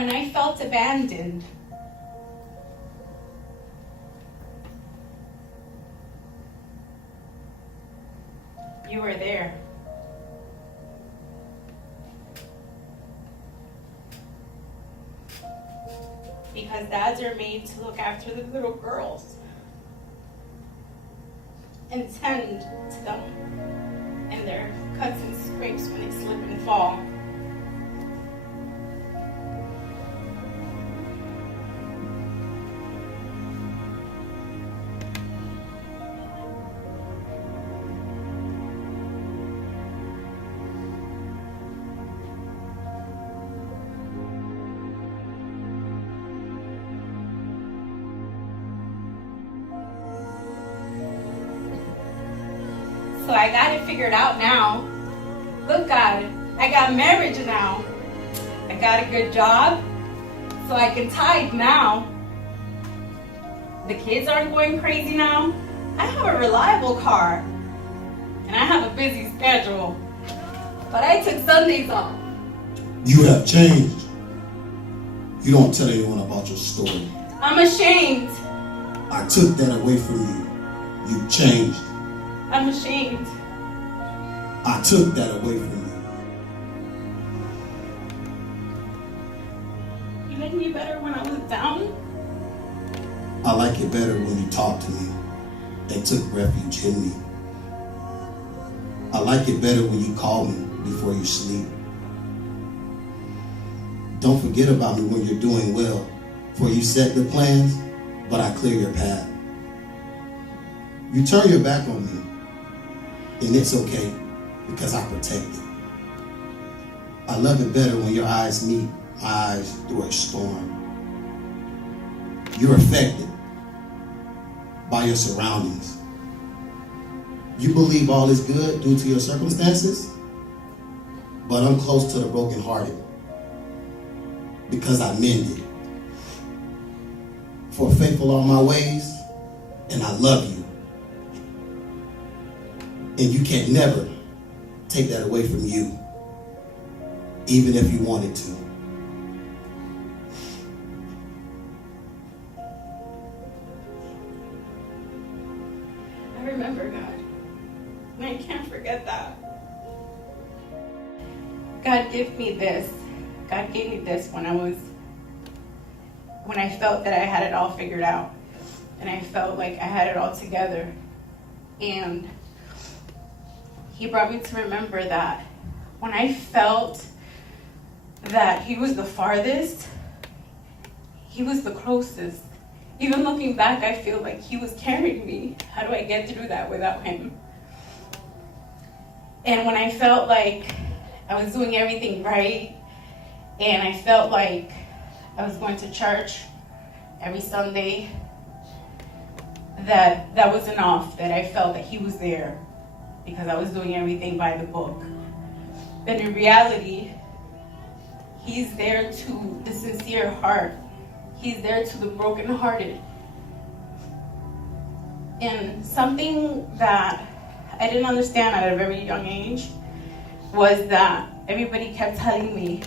when I felt abandoned, you were there. Because dads are made to look after the little girls and tend to them and their cuts and scrapes when they slip and fall. So I got it figured out now. Look, God, I got marriage now. I got a good job, so I can tithe now. The kids aren't going crazy now. I have a reliable car, and I have a busy schedule. But I took Sundays off. You have changed. You don't tell anyone about your story. I'm ashamed. I took that away from you. You changed. I'm ashamed. I took that away from you. You like me better when I was down? I like it better when you talk to me and took refuge in me. I like it better when you call me before you sleep. Don't forget about me when you're doing well, for you set the plans, but I clear your path. You turn your back on me, and it's okay, because I protect it. I love it better when your eyes meet my eyes through a storm. You're affected by your surroundings. You believe all is good due to your circumstances, but I'm close to the brokenhearted because I mended. For faithful are my ways, and I love you. And you can't never take that away from you, even if you wanted to. I remember, God, and I can't forget that. God gave me this. God gave me this when I felt that I had it all figured out, and I felt like I had it all together. And He brought me to remember that when I felt that He was the farthest, He was the closest. Even looking back, I feel like He was carrying me. How do I get through that without Him? And when I felt like I was doing everything right, and I felt like I was going to church every Sunday, that was enough, that I felt that He was there because I was doing everything by the book. But in reality, He's there to the sincere heart. He's there to the brokenhearted. And something that I didn't understand at a very young age was that everybody kept telling me,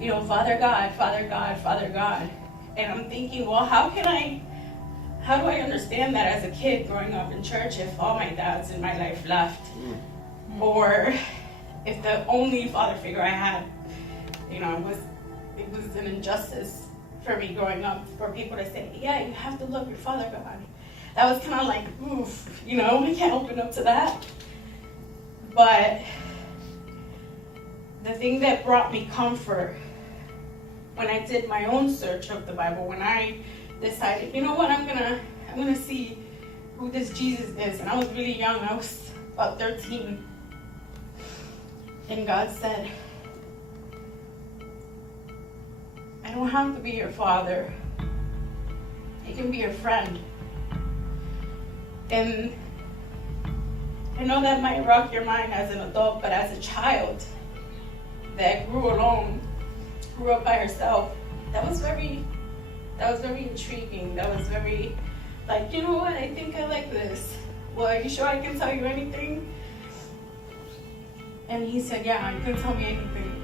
you know, Father God, Father God, Father God. And I'm thinking, well, how do I understand that as a kid growing up in church if all my dads in my life left? Or if the only father figure I had, you know, it was an injustice for me growing up for people to say, yeah, you have to love your Father God. That was kind of like, oof, you know, I can't open up to that. But the thing that brought me comfort when I did my own search of the Bible, when I decided, you know what, I'm gonna see who this Jesus is. And I was really young, I was about 13. And God said, I don't have to be your father. I can be your friend. And I know that might rock your mind as an adult, but as a child that grew alone, grew up by herself, that was very intriguing. That was very, like, you know what, I think I like this. Well, are you sure I can tell you anything? And He said, yeah, you can tell me anything.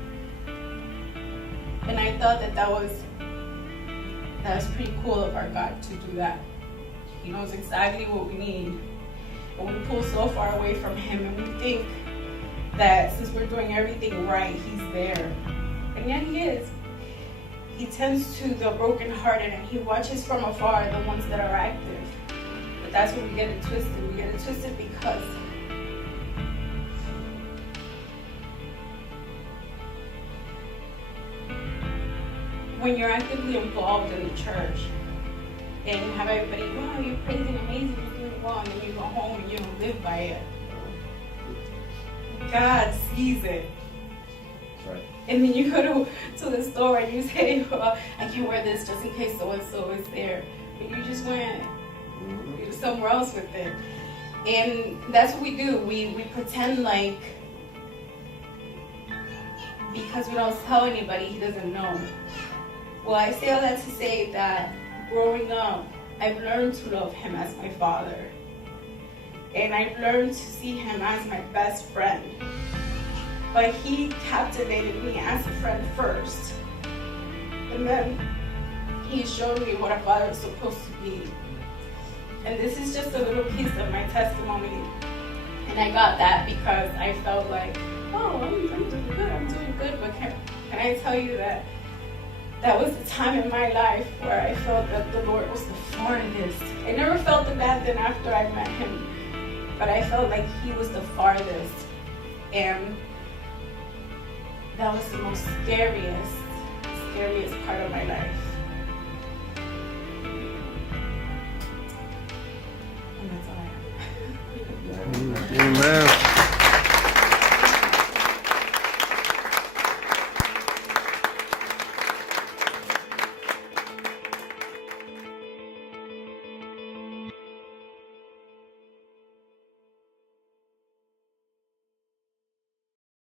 And I thought that was pretty cool of our God to do that. He knows exactly what we need. But we pull so far away from him, and we think that since we're doing everything right, he's there. And yet he is. He tends to the brokenhearted, and he watches from afar the ones that are active. But that's where we get it twisted. We get it twisted because when you're actively involved in the church and you have everybody, wow, you're praising amazing, you're doing well, and then you go home and you don't live by it. God sees it. Right. And then you go to the store and you say, well, I can't wear this just in case so-and-so is there. But you just went somewhere else with it. And that's what we do. We pretend like because we don't tell anybody, he doesn't know. Well, I say all that to say that growing up, I've learned to love him as my father. And I've learned to see him as my best friend. But he captivated me as a friend first. And then he showed me what a father is supposed to be. And this is just a little piece of my testimony. And I got that because I felt like, oh, I'm doing good. But can I tell you that was the time in my life where I felt that the Lord was the farthest. I never felt abandoned after I met him, but I felt like he was the farthest. And that was the most scariest part of my life. And that's all I have.